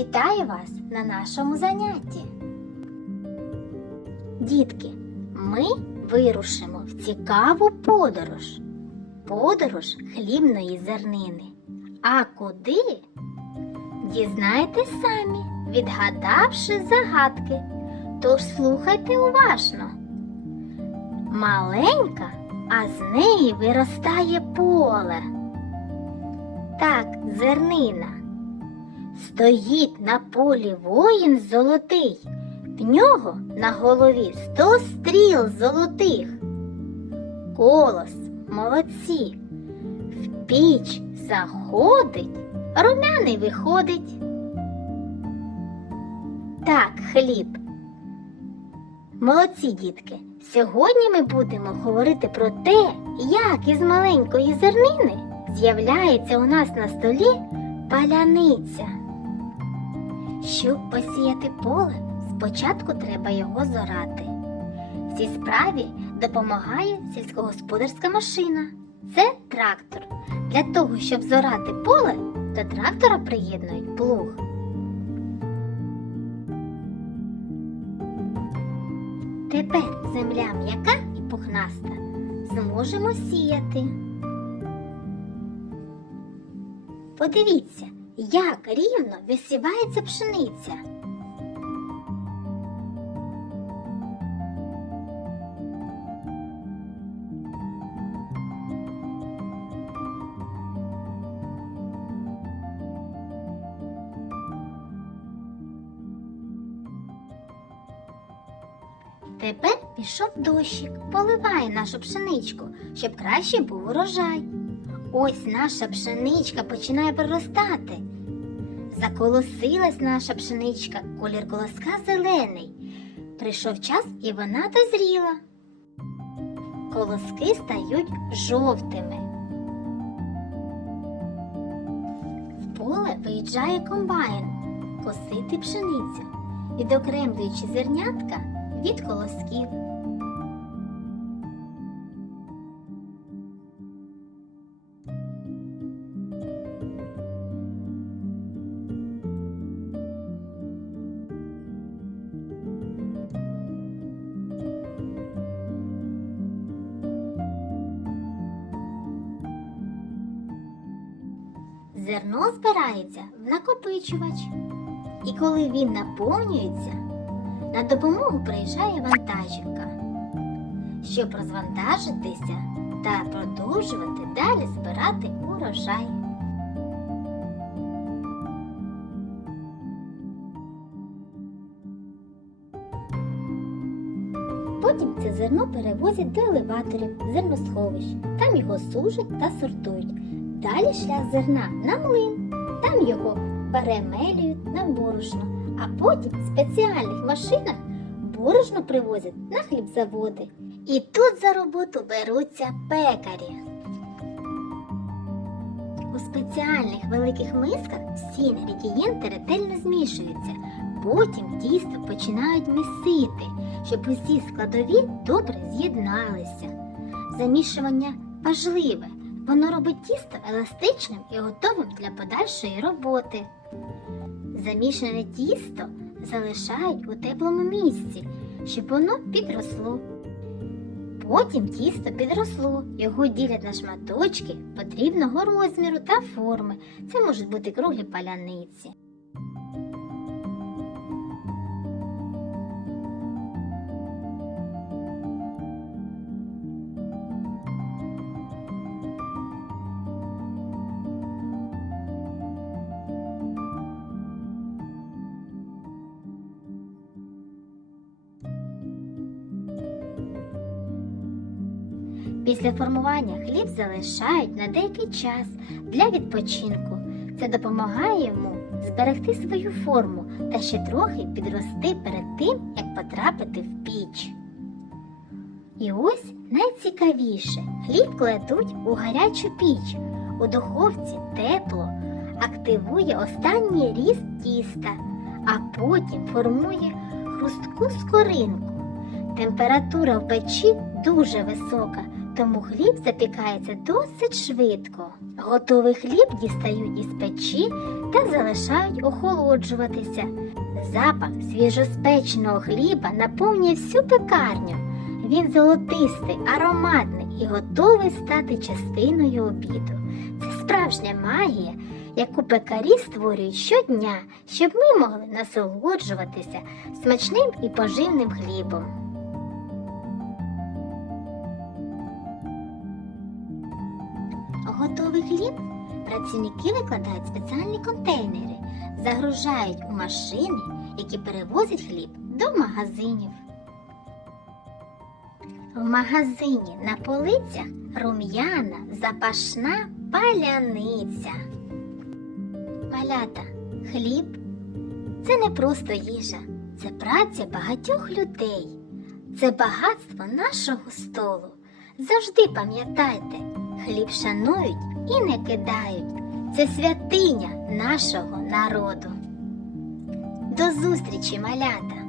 Вітаю вас на нашому занятті. Дітки, ми вирушимо в цікаву подорож. Подорож хлібної зернини. А куди? Дізнайтесь самі, відгадавши загадки. Тож слухайте уважно. Маленька, а з неї виростає поле. Так, зернина. Стоїть на полі воїн золотий, в нього на голові сто стріл золотих. Колос, молодці, в піч заходить, румяний виходить. Так, хліб. Молодці, дітки. Сьогодні ми будемо говорити про те, як із маленької зернини з'являється у нас на столі паляниця. Щоб посіяти поле, спочатку треба його зорати. В цій справі допомагає сільськогосподарська машина. Це трактор. Для того, щоб зорати поле, до трактора приєднують плуг. Тепер земля м'яка і пухнаста. Зможемо сіяти. Подивіться, як рівно висівається пшениця. Тепер пішов дощик, поливає нашу пшеничку, щоб краще був урожай. Ось наша пшеничка починає проростати. Заколосилась наша пшеничка, колір колоска зелений. Прийшов час і вона дозріла. Колоски стають жовтими. В поле виїжджає комбайн косити пшеницю, відокремлюючи зернятка від колосків. Зерно збирається в накопичувач. І коли він наповнюється, на допомогу приїжджає вантажівка, щоб розвантажитися та продовжувати далі збирати урожай. Потім це зерно перевозять до елеваторів, зерносховищ. Там його сушать та сортують. Далі шлях зерна на млин. Там його перемелюють на борошно, а потім в спеціальних машинах борошно привозять на хлібзаводи. І тут за роботу беруться пекарі. У спеціальних великих мисках всі інгредієнти ретельно змішуються. Потім тісто починають місити, щоб усі складові добре з'єдналися. Замішування важливе. Воно робить тісто еластичним і готовим для подальшої роботи. Замішане тісто залишають у теплому місці, щоб воно підросло. Потім тісто підросло, його ділять на шматочки потрібного розміру та форми. Це можуть бути круглі паляниці. Після формування хліб залишають на деякий час для відпочинку. Це допомагає йому зберегти свою форму та ще трохи підрости перед тим, як потрапити в піч. І ось найцікавіше хліб кладуть у гарячу піч. У духовці тепло, активує останній ріст тіста, а потім формує хрустку скоринку. Температура в печі дуже висока, тому хліб запікається досить швидко. Готовий хліб дістають із печі та залишають охолоджуватися. Запах свіжоспеченого хліба наповнює всю пекарню. Він золотистий, ароматний і готовий стати частиною обіду. Це справжня магія, яку пекарі створюють щодня, щоб ми могли насолоджуватися смачним і поживним хлібом. Готовий хліб працівники викладають спеціальні контейнери, загружають у машини, які перевозять хліб до магазинів. В магазині на полицях рум'яна, запашна паляниця. Малята, хліб це не просто їжа, це праця багатьох людей, це багатство нашого столу. Завжди пам'ятайте, хліб шанують і не кидають. Це святиня нашого народу. До зустрічі, малята!